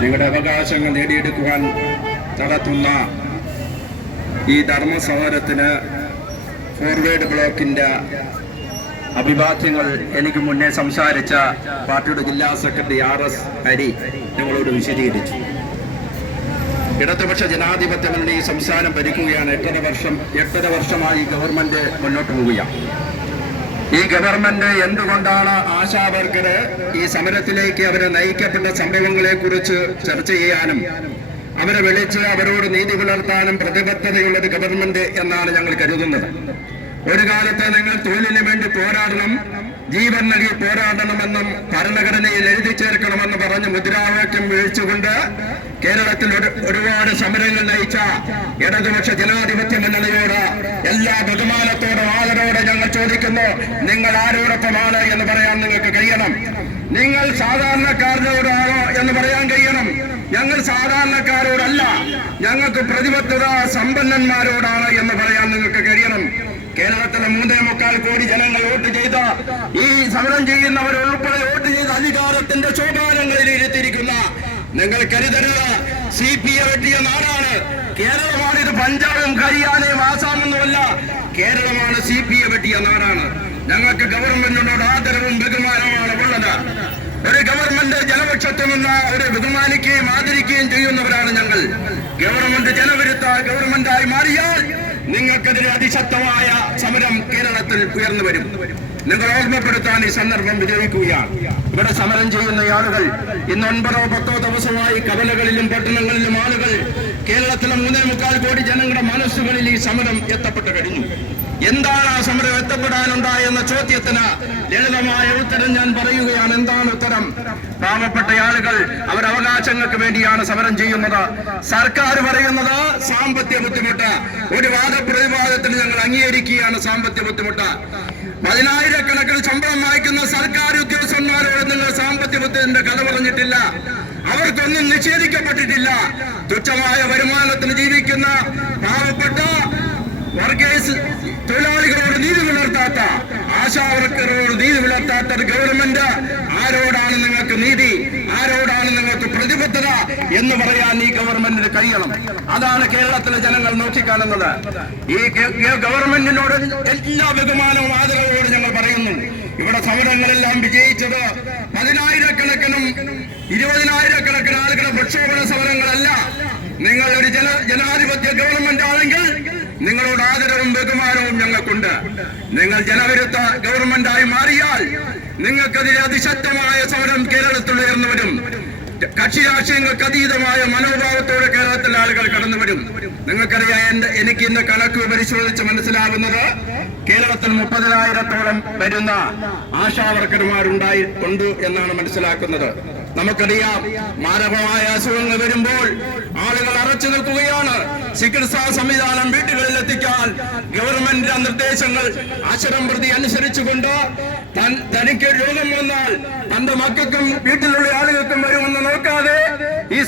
നിങ്ങളുടെ അവകാശങ്ങൾ നേടിയെടുക്കുവാൻ നടത്തുന്ന ഈ ധർമ്മസമരത്തിന് ഫോർവേഡ് ബ്ലോക്കിന്റെ അഭിവാദ്യങ്ങൾ എനിക്ക് മുന്നേ സംസാരിച്ച പാർട്ടിയുടെ ജില്ലാ സെക്രട്ടറി ആർ എസ് ഹരി ഞങ്ങളോട് വിശദീകരിച്ചു. ഇടതുപക്ഷ ജനാധിപത്യ മുന്നണി ഈ സംസാരം ഭരിക്കുകയാണ് എട്ടര വർഷം എട്ടര വർഷമായി ഗവൺമെന്റ് മുന്നോട്ട് പോവുകയാണ്. ഈ ഗവൺമെന്റ് എന്തുകൊണ്ടാണ് ആശാവർക്കര് ഈ സമരത്തിലേക്ക് അവരെ നയിക്കപ്പെട്ട സംഭവങ്ങളെ കുറിച്ച് ചർച്ച ചെയ്യാനും അവരെ വിളിച്ച് അവരോട് നീതി പുലർത്താനും പ്രതിബദ്ധതയുള്ള ഒരു ഗവൺമെന്റ് എന്നാണ് ഞങ്ങൾ കരുതുന്നത്. ഒരു കാലത്ത് നിങ്ങൾ തൊഴിലിന് വേണ്ടി പോരാടണം. ജീവൻ നൽകി പോരാടണമെന്നും ഭരണഘടനയിൽ എഴുതി ചേർക്കണമെന്ന് പറഞ്ഞ് മുദ്രാവാക്യം വീഴ്ചകൊണ്ട് കേരളത്തിൽ ഒരുപാട് സമരങ്ങൾ നയിച്ച ഇടതുപക്ഷ ജനാധിപത്യ മുന്നണിയോട് എല്ലാ ബഹുമാനത്തോടും ആദരവോടെ ഞങ്ങൾ ചോദിക്കുന്നു നിങ്ങൾ ആരോടൊപ്പമാണ് എന്ന് പറയാൻ നിങ്ങൾക്ക് കഴിയണം? നിങ്ങൾ സാധാരണക്കാരനോടാണോ എന്ന് പറയാൻ കഴിയണം. ഞങ്ങൾ സാധാരണക്കാരോടല്ല ഞങ്ങൾക്ക് പ്രതിബദ്ധത സമ്പന്നന്മാരോടാണ് എന്ന് പറയാൻ നിങ്ങൾക്ക് കേരളത്തിലെ മൂന്നേ മുക്കാൽ കോടി ജനങ്ങൾ വോട്ട് ചെയ്ത ഈ സമരം ചെയ്യുന്നവരുൾപ്പെടെ വോട്ട് ചെയ്ത അധികാരത്തിന്റെ ശോഭാനങ്ങളിൽ ഇരുത്തിയിരിക്കുന്ന നിങ്ങൾ കരുതരുത്. സി പി എ വെട്ടിയ നാടാണ്. കേരളമാണ് ഇത് പഞ്ചാബും ഹരിയാനയും ആസാമെന്നുമല്ല കേരളമാണ് സി പി എ വെട്ടിയ നാടാണ്. ഞങ്ങൾക്ക് ഗവൺമെന്റിനോട് ആദരവും ബഹുമാനവുമാണ് ഉള്ളത്. ഒരു ഗവൺമെന്റ് ജനപക്ഷത്തു നിന്ന് അവരെ ബഹുമാനിക്കുകയും ആദരിക്കുകയും ചെയ്യുന്നവരാണ് ഞങ്ങൾ. ഗവൺമെന്റ് ജനവിരുദ്ധ ഗവൺമെന്റായി മാറിയാൽ നിങ്ങൾക്കെതിരെ അതിശക്തമായ സമരം കേരളത്തിൽ ഉയർന്നു വരും. നിങ്ങൾ ഓർമ്മപ്പെടുത്താൻ ഈ സന്ദർഭം വിജയിക്കുകയാണ്. ഇവിടെ സമരം ചെയ്യുന്ന ആളുകൾ ഇന്ന് ഒൻപതോ പത്തോ ദിവസമായി കവലകളിലും പട്ടണങ്ങളിലും ആളുകൾ കേരളത്തിലെ മൂന്നേ മുക്കാൽ കോടി ജനങ്ങളുടെ മനസ്സുകളിൽ ഈ സമരം എത്തപ്പെട്ടു കഴിഞ്ഞു. എന്താണ് ആ സമരം എത്തപ്പെടാനുണ്ടായ എന്ന ചോദ്യത്തിന് ലളിതമായ ഉത്തരം ഞാൻ പറയുകയാണ്. എന്താണ് ഉത്തരം? പാവപ്പെട്ട ആളുകൾ അവർ അവകാശങ്ങൾക്ക് വേണ്ടിയാണ് സമരം ചെയ്യുന്നത്. സർക്കാർ പറയുന്നത് സാമ്പത്തിക ബുദ്ധിമുട്ട്. ഒരു വാദപ്രതിവാദത്തിന് ഞങ്ങൾ അംഗീകരിക്കുകയാണ് സാമ്പത്തിക ബുദ്ധിമുട്ട്. പതിനായിരക്കണക്കിന് ശമ്പളം വായിക്കുന്ന സർക്കാർ ഉദ്യോഗസ്ഥന്മാരോട് നിങ്ങൾ സാമ്പത്തിക ബുദ്ധിന്റെ കഥ പറഞ്ഞിട്ടില്ല. അവർക്കൊന്നും നിഷേധിക്കപ്പെട്ടിട്ടില്ല. തുച്ഛമായ വരുമാനത്തിന് ജീവിക്കുന്ന പാവപ്പെട്ട വർഗേഴ്സ് തൊഴിലാളികളോട് നീതി പുലർത്താത്ത ആശാവർക്കറോട് നീതി പുലർത്താത്ത ഗവൺമെന്റ് ആരോടാണ് നിങ്ങൾക്ക് നീതി? പ്രതിബദ്ധത എന്ന് പറയാൻ ഈ ഗവൺമെന്റിന് കഴിയണം. അതാണ് കേരളത്തിലെ ജനങ്ങൾ നോക്കിക്കാണുന്നത്. ഈ ഗവൺമെന്റിനോട് എല്ലാ ബഹുമാനവും ആദരവോട് ഞങ്ങൾ പറയുന്നു. ഇവിടെ സമരങ്ങളെല്ലാം വിജയിച്ചത് പതിനായിരക്കണക്കിനും ഇരുപതിനായിരക്കണക്കിന് ആളുകളുടെ പ്രക്ഷോഭന സമരങ്ങളല്ല. നിങ്ങൾ ഒരു ജന ജനാധിപത്യ ഗവൺമെന്റ് ആണെങ്കിൽ നിങ്ങളോട് ആദരവും ബഹുമാനവും ഞങ്ങൾക്കുണ്ട്. നിങ്ങൾ ജനവിരുദ്ധ ഗവൺമെന്റായി മാറിയാൽ നിങ്ങൾക്കെതിരെ അതിശക്തമായ സമരം കേരളത്തിൽ ഉയർന്നു വരും. കക്ഷി രാഷ്ട്രീയങ്ങൾക്ക് അതീതമായ മനോഭാവത്തോടെ കേരളത്തിലെ ആളുകൾ കടന്നു വരും നിങ്ങൾക്കറിയാം എന്റെ എനിക്ക് ഇന്ന് കണക്ക് പരിശോധിച്ച് മനസ്സിലാകുന്നത് കേരളത്തിൽ മുപ്പതിനായിരത്തോളം വരുന്ന ആശാവർക്കർമാരുണ്ടായി ഉണ്ട് എന്നാണ് മനസ്സിലാക്കുന്നത്. നമുക്കറിയാം മാരകമായ അസുഖങ്ങൾ വരുമ്പോൾ ആളുകൾ അറച്ചു നിൽക്കുകയാണ്. ചികിത്സാ സംവിധാനം വീടുകളിൽ എത്തിക്കാൻ ഗവൺമെന്റിന്റെ നിർദ്ദേശങ്ങൾ അക്ഷരം പ്രതി അനുസരിച്ചുകൊണ്ട് തനിക്ക് രോഗം വന്നാൽ തന്റെ മക്കൾക്കും വീട്ടിലുള്ള ഈ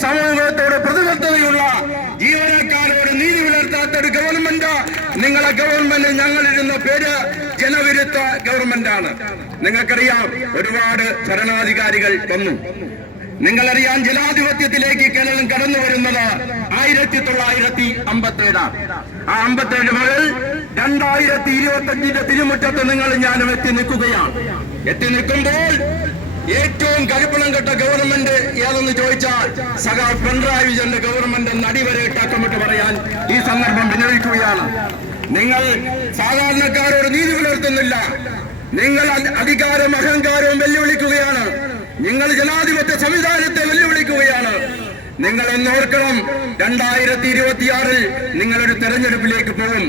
സമൂഹത്തോട് പ്രതിബദ്ധതയുള്ള ജീവനക്കാരോട് നീതി പുലർത്താത്ത ഒരു ഗവൺമെന്റ് നിങ്ങളെ ഗവൺമെന്റ് ഞങ്ങളിരുന്ന പേര് ജനവിരുദ്ധ ഗവൺമെന്റാണ്. നിങ്ങൾക്കറിയാം ഒരുപാട് ഭരണാധികാരികൾ വന്നു. നിങ്ങളറിയാൻ ജനാധിപത്യത്തിലേക്ക് കേരളം കടന്നു വരുന്നത് ആയിരത്തി തൊള്ളായിരത്തി അമ്പത്തി ഏഴാണ് ആ അമ്പത്തേഴ് മുതൽ രണ്ടായിരത്തി ഇരുപത്തി അഞ്ചിന്റെ തിരുമുറ്റത്ത് നിങ്ങൾ ഞാനും എത്തി നിൽക്കുകയാണ്. എത്തി നിൽക്കുമ്പോൾ ഏറ്റവും കരുപ്പണം കെട്ട ഗവൺമെന്റ് ഏതെന്ന് ചോദിച്ചാൽ സഖാ പിണറായി വിജയന്റെ ഗവൺമെന്റ് നടിവരെ ഇട്ടാക്കമിട്ട് പറയാൻ ഈ സന്ദർഭം വിനിയോഗിക്കുകയാണ്. നിങ്ങൾ സാധാരണക്കാരോട് നീതി പുലർത്തുന്നില്ല. നിങ്ങൾ അധികാരം അഹങ്കാരവും വെല്ലുവിളിക്കുകയാണ്. നിങ്ങൾ ജനാധിപത്യ സംവിധാനത്തെ വെല്ലുവിളിക്കുകയാണ്. നിങ്ങൾ ഓർക്കണം രണ്ടായിരത്തി ഇരുപത്തിയാറിൽ നിങ്ങളൊരു തെരഞ്ഞെടുപ്പിലേക്ക് പോകും.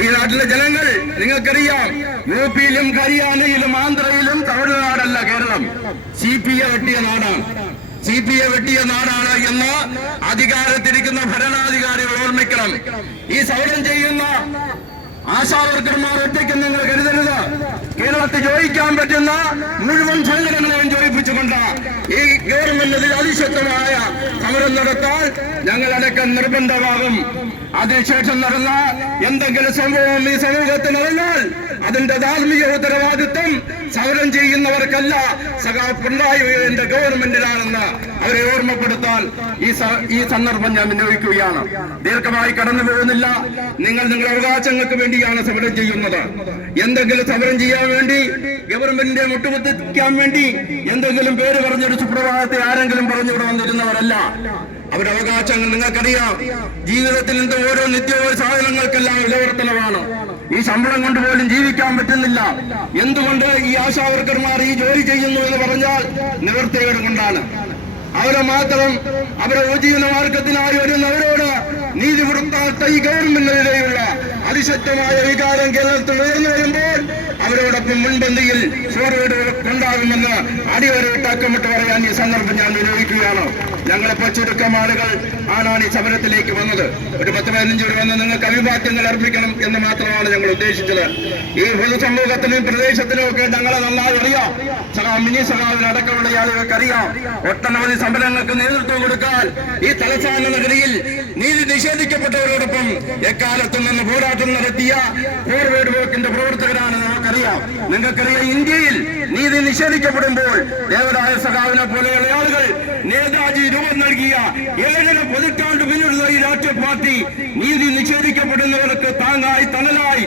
ഈ നാട്ടിലെ ജനങ്ങൾ നിങ്ങൾക്കറിയാം യു പിയിലും ഹരിയാനയിലും ആന്ധ്രയിലും തമിഴ്നാടല്ല കേരളം. സി പി എ വെട്ടിയ നാടാണ്. സി പി എ വെട്ടിയ നാടാണ് എന്ന് അധികാരത്തിരിക്കുന്ന ഭരണാധികാരികൾ ഓർമ്മിക്കണം. ഈ സമരം ചെയ്യുന്ന ആശാവർക്കർമാർ ഒറ്റയ്ക്ക് നിങ്ങൾ കരുതരുത്. കേരളത്തിൽ ജോയിക്കാൻ പറ്റുന്ന മുഴുവൻ സംഘടനകളെയും ജോയിപ്പിച്ചുകൊണ്ട് ഈ ഗവൺമെന്റിൽ അതിശക്തമായ സമരം നടത്താൻ ഞങ്ങളടക്കം നിർബന്ധമാകും. അതിനുശേഷം നടന്ന എന്തെങ്കിലും സംഭവം ഈ സമൂഹത്തിൽ നടന്നാൽ അതിന്റെ ധാർമ്മിക ഉത്തരവാദിത്വം സമരം ചെയ്യുന്നവർക്കല്ല സഖാ പിണറായി വിജയന്റെ ഗവൺമെന്റിലാണെന്ന് അവരെ ഓർമ്മപ്പെടുത്താൻ ഈ ഈ സന്ദർഭം ഞാൻ വിനിയോഗിക്കുകയാണ്. ദീർഘമായി കടന്നു പോകുന്നില്ല. നിങ്ങൾ നിങ്ങളുടെ അവകാശങ്ങൾക്ക് വേണ്ടിയാണ് സമരം ചെയ്യുന്നത്. എന്തെങ്കിലും സമരം ചെയ്യാൻ വേണ്ടി ഗവൺമെന്റിനെ മുട്ടുകുത്തിക്കാൻ വേണ്ടി എന്തെങ്കിലും പേര് പറഞ്ഞൊരു സുപ്രഭാതത്തെ ആരെങ്കിലും പറഞ്ഞുവിടെ വന്നിരുന്നവരല്ല അവരുടെ അവകാശങ്ങൾ നിങ്ങൾക്കറിയാം. ജീവിതത്തിൽ നിന്ന് ഓരോ നിത്യവും സാധനങ്ങൾക്കെല്ലാം വിലവർത്തനമാണ്. ഈ ശമ്പളം കൊണ്ട് പോലും ജീവിക്കാൻ പറ്റുന്നില്ല. എന്തുകൊണ്ട് ഈ ആശാവർക്കർമാർ ഈ ജോലി ചെയ്യുന്നു എന്ന് പറഞ്ഞാൽ നിവൃത്തികേട് കൊണ്ടാണ് അവരെ മാത്രം അവരെ ഉപജീവന മാർഗത്തിനായി വരുന്നവരോട് നീതി കൊടുത്താത്ത ഈ ഗവൺമെന്റിനെതിരെയുള്ള അതിശക്തമായ വികാരം കേരളത്തിൽ ഉയർന്നു വരുമ്പോൾ അവരോടൊപ്പം മുൻപന്തിയിൽ ഫോർവേഡ് ഉണ്ടാകുമെന്ന് അടിവരയിട്ട് അക്കമിട്ട് പറയാൻ ഈ സന്ദർഭം ഞാൻ വിനിയോഗിക്കുകയാണ് ഞങ്ങളിപ്പോ ചുരുക്കം ആളുകൾ ആണാണ് ഈ സമരത്തിലേക്ക് വന്നത്. ഒരു പത്ത് പതിനഞ്ച് പേര് വന്ന് നിങ്ങൾക്ക് അഭിവാദ്യങ്ങൾ അർപ്പിക്കണം എന്ന് മാത്രമാണ് ഞങ്ങൾ ഉദ്ദേശിച്ചത്. ഈ പൊതുസമൂഹത്തിനും പ്രദേശത്തിനും ഒക്കെ ഞങ്ങളെ നന്നായി അറിയാം. സഹാ മിനി സഹാവിന് അടക്കമുള്ള ആളുകൾക്ക് അറിയാം ഒട്ടനവധി സമരങ്ങൾക്ക് നേതൃത്വം കൊടുക്കാൻ ഈ തലസ്ഥാന നഗരിയിൽ നീതി നിഷേധിക്കപ്പെട്ടവരോടൊപ്പം എക്കാലത്തും നിന്ന് പോരാട്ടം നടത്തിയ ഫോർവേഡ് വോക്കിന്റെ പ്രവർത്തകരാണ് നമുക്കറിയാം. നിങ്ങൾക്കറിയാം ഇന്ത്യയിൽ നീതി നിഷേധിക്കപ്പെടുമ്പോൾ ദേവരായ സഖാവിനെ പോലെയുള്ള ആളുകൾ നേതാജി രൂപം നൽകിയ ഏഴര പതിറ്റാണ്ട് പിന്നിടുന്ന ഈ രാഷ്ട്രീയ പാർട്ടി നീതി നിഷേധിക്കപ്പെടുന്നവർക്ക് താങ്ങായി തണലായി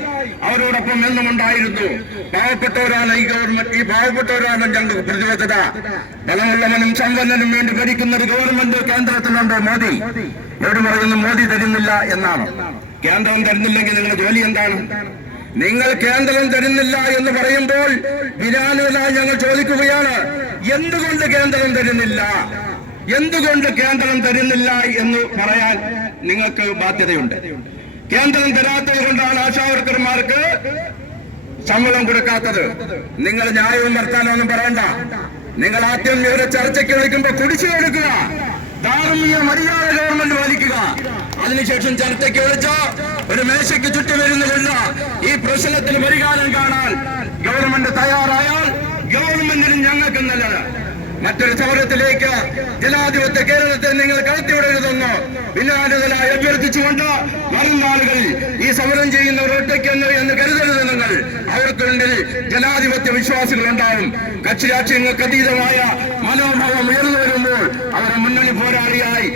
അവരോടൊപ്പം എന്നും ഉണ്ടായിരുന്നു പാവപ്പെട്ടവരാണ് ഈ ഗവൺമെന്റ് ഈ പാവപ്പെട്ടവരാണ് ഞങ്ങൾക്ക് പ്രതിബദ്ധത ബലമുള്ളവനും സമ്പന്നനും വേണ്ടി ഭരിക്കുന്ന ഒരു ഗവൺമെന്റ് കേന്ദ്രത്തിലുണ്ട് മോദി. എവിടെ പറയുന്നു മോദി തരുന്നില്ല എന്നാണ്. കേന്ദ്രം തരുന്നില്ലെങ്കിൽ നിങ്ങളുടെ ജോലി എന്താണ്? നിങ്ങൾ കേന്ദ്രം തരുന്നില്ല എന്ന് പറയുമ്പോൾ വിരാനുവലായി ഞങ്ങൾ ചോദിക്കുകയാണ് എന്തുകൊണ്ട് കേന്ദ്രം തരുന്നില്ല? എന്തുകൊണ്ട് കേന്ദ്രം തരുന്നില്ല? എന്ന് പറയാൻ നിങ്ങൾക്ക് ബാധ്യതയുണ്ട്. കേന്ദ്രം തരാത്തത് കൊണ്ടാണ് ആശാവർക്കർമാർക്ക് ശമ്പളം കൊടുക്കാത്തത്. നിങ്ങൾ ന്യായവും വർത്താനമൊന്നും പറയണ്ട. നിങ്ങൾ ആദ്യം ഇവരെ ചർച്ചയ്ക്ക് വിളിക്കുമ്പോ കുടിച്ചു കൊടുക്കുക. ധാർമ്മിക മര്യാദ ഗവൺമെന്റ് പാലിക്കുക. അതിനുശേഷം ജനതയ്ക്ക് വിളിച്ച ഒരു മേശയ്ക്ക് ചുറ്റും വരുന്നതല്ല ഈ പ്രശ്നത്തിന് പരിഹാരം കാണാൻ ഗവൺമെന്റ് തയ്യാറായാൽ ഗവൺമെന്റിനും ഞങ്ങൾക്കും നല്ലത്. മറ്റൊരു സമരത്തിലേക്ക് ജനാധിപത്യ കേരളത്തെ നിങ്ങൾ കടത്തിവിടരുതെന്ന് വിനാനുതലായി അഭ്യർത്ഥിച്ചുകൊണ്ട് നാളുകളിൽ ഈ സമരം ചെയ്യുന്നവർ ഒരൊറ്റയ്ക്ക് എന്ന് കരുതരുത് നിങ്ങൾ. അവർക്കുള്ളിൽ ജനാധിപത്യ വിശ്വാസികൾ ഉണ്ടാവും കക്ഷി രാഷ്ട്രീയങ്ങൾക്ക് അതീതമായ മനോഭാവം ഉയർന്നു വരുമ്പോൾ അവരെ മുന്നണി പോരാളിയായി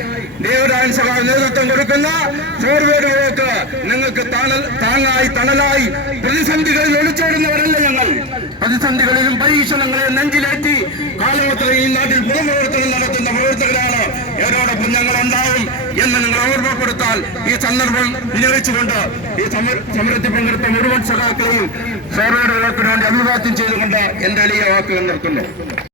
ദേവരായൻ സഭ നേതൃത്വം കൊടുക്കുന്ന ഫോർവേഡ് വോക്ക് നിങ്ങൾക്ക് താങ്ങായി തണലായി പ്രതിസന്ധികളിൽ ഒളിച്ചോടുന്നവരല്ല ഞങ്ങൾ. പ്രതിസന്ധികളിലും പരീക്ഷണങ്ങളെ നെഞ്ചിലേറ്റി കാലമത്ര ഈ നാട്ടിൽ പുറപ്രവർത്തനം നടത്തുന്ന പ്രവർത്തകരാണ്. ഇവരോടൊപ്പം ഞങ്ങൾ ഉണ്ടാവും എന്ന് നിങ്ങൾ ഓർമ്മപ്പെടുത്താൻ ഈ സന്ദർഭം വിനിയോഗിച്ചുകൊണ്ട് ഈ സമര- സമരത്തിൽ പങ്കെടുത്ത മുഴുവൻ സഖാക്കളെയും ഫോർവേഡ് വേണ്ടി അഭിവാദ്യം ചെയ്തുകൊണ്ട് എന്റെ എളിയ വാക്കുകൾ നിർത്തുന്നു.